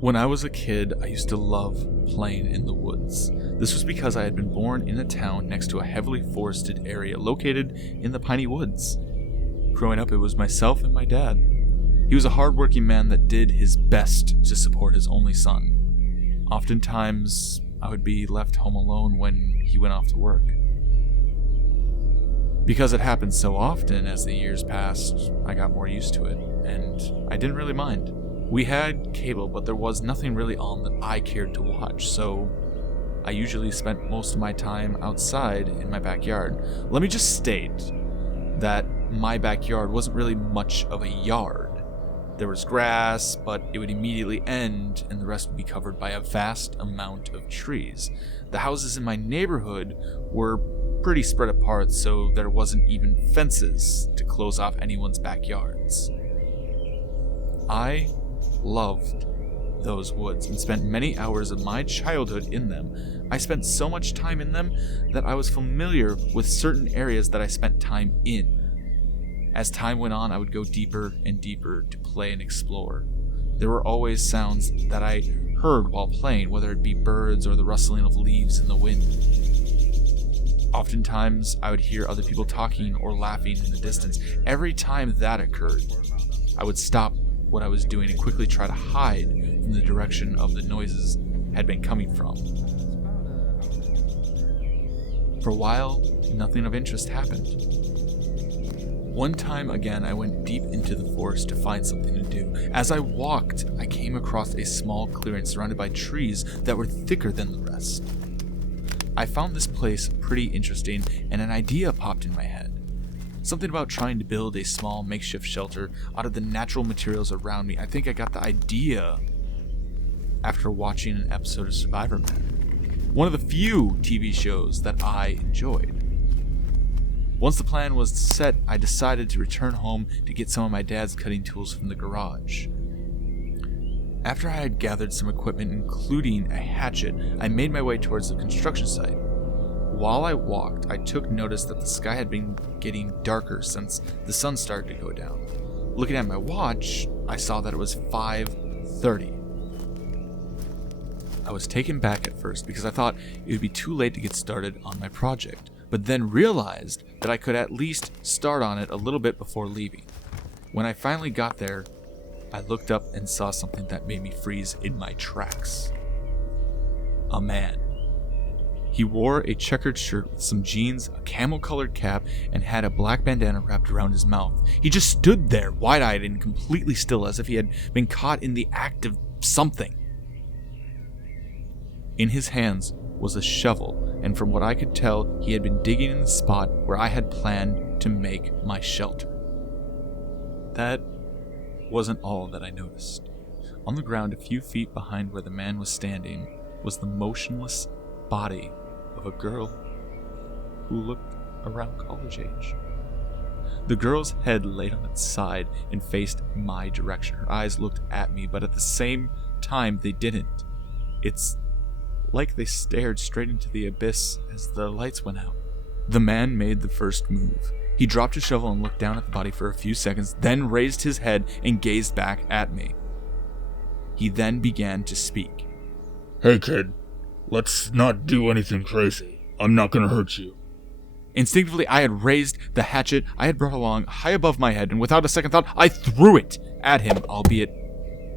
When I was a kid, I used to love playing in the woods. This was because I had been born in a town next to a heavily forested area located in the piney woods. Growing up, it was myself and my dad. He was a hardworking man that did his best to support his only son. Oftentimes, I would be left home alone when he went off to work. Because it happened so often as the years passed, I got more used to it, and I didn't really mind. We had cable, but there was nothing really on that I cared to watch, so I usually spent most of my time outside in my backyard. Let me just state that my backyard wasn't really much of a yard. There was grass, but it would immediately end and the rest would be covered by a vast amount of trees. The houses in my neighborhood were pretty spread apart, so there wasn't even fences to close off anyone's backyards. I loved those woods and spent many hours of my childhood in them. I spent so much time in them that I was familiar with certain areas that I spent time in. As time went on, I would go deeper and deeper to play and explore. There were always sounds that I heard while playing, whether it be birds or the rustling of leaves in the wind. Oftentimes, I would hear other people talking or laughing in the distance. Every time that occurred, I would stop what I was doing and quickly try to hide from the direction of the noises had been coming from. For a while, nothing of interest happened. One time again, I went deep into the forest to find something to do. As I walked, I came across a small clearing surrounded by trees that were thicker than the rest. I found this place pretty interesting, and an idea popped in my head. Something about trying to build a small makeshift shelter out of the natural materials around me. I think I got the idea after watching an episode of Survivor Man, one of the few TV shows that I enjoyed. Once the plan was set, I decided to return home to get some of my dad's cutting tools from the garage. After I had gathered some equipment, including a hatchet, I made my way towards the construction site. While I walked, I took notice that the sky had been getting darker since the sun started to go down. Looking at my watch, I saw that it was 5:30. I was taken back at first because I thought it would be too late to get started on my project, but then realized that I could at least start on it a little bit before leaving. When I finally got there, I looked up and saw something that made me freeze in my tracks. A man. He wore a checkered shirt with some jeans, a camel-colored cap, and had a black bandana wrapped around his mouth. He just stood there, wide-eyed and completely still, as if he had been caught in the act of something. In his hands was a shovel, and from what I could tell, he had been digging in the spot where I had planned to make my shelter. That wasn't all that I noticed. On the ground, a few feet behind where the man was standing, was the motionless body of a girl who looked around college age. The girl's head laid on its side and faced my direction. Her eyes looked at me, but at the same time they didn't. It's like they stared straight into the abyss as the lights went out. The man made the first move. He dropped his shovel and looked down at the body for a few seconds, then raised his head and gazed back at me. He then began to speak. "Hey kid, let's not do anything crazy. I'm not gonna hurt you." Instinctively, I had raised the hatchet I had brought along high above my head, and without a second thought, I threw it at him, albeit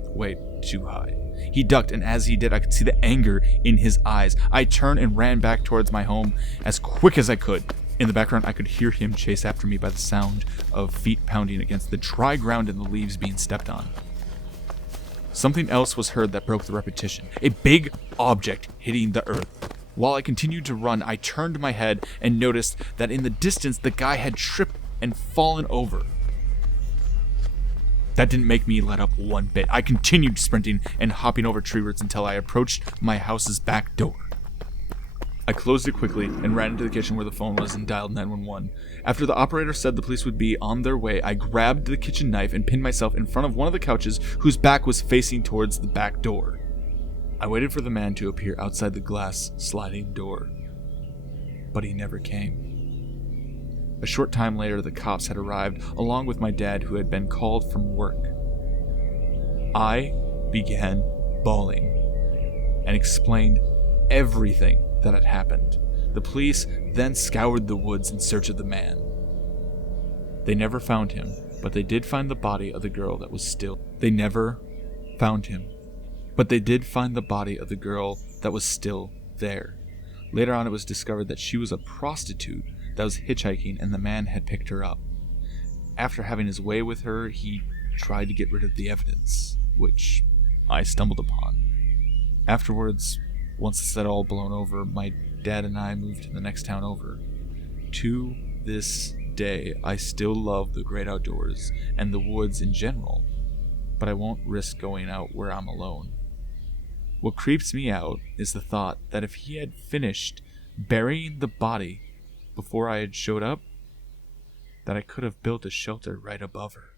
way too high. He ducked, and as he did, I could see the anger in his eyes. I turned and ran back towards my home as quick as I could. In the background, I could hear him chase after me by the sound of feet pounding against the dry ground and the leaves being stepped on. Something else was heard that broke the repetition. A big object hitting the earth. While I continued to run, I turned my head and noticed that in the distance, the guy had tripped and fallen over. That didn't make me let up one bit. I continued sprinting and hopping over tree roots until I approached my house's back door. I closed it quickly and ran into the kitchen where the phone was and dialed 911. After the operator said the police would be on their way, I grabbed the kitchen knife and pinned myself in front of one of the couches whose back was facing towards the back door. I waited for the man to appear outside the glass sliding door, but he never came. A short time later, the cops had arrived, along with my dad, who had been called from work. I began bawling, and explained everything that had happened. The police then scoured the woods in search of the man. They never found him, but they did find the body of the girl that was still. They never found him, but they did find the body of the girl that was still there. Later on, it was discovered that she was a prostitute that was hitchhiking and the man had picked her up. After having his way with her, he tried to get rid of the evidence, which I stumbled upon. Afterwards, once this had all blown over, my dad and I moved to the next town over. To this day, I still love the great outdoors and the woods in general, but I won't risk going out where I'm alone. What creeps me out is the thought that if he had finished burying the body before I had showed up, that I could have built a shelter right above her.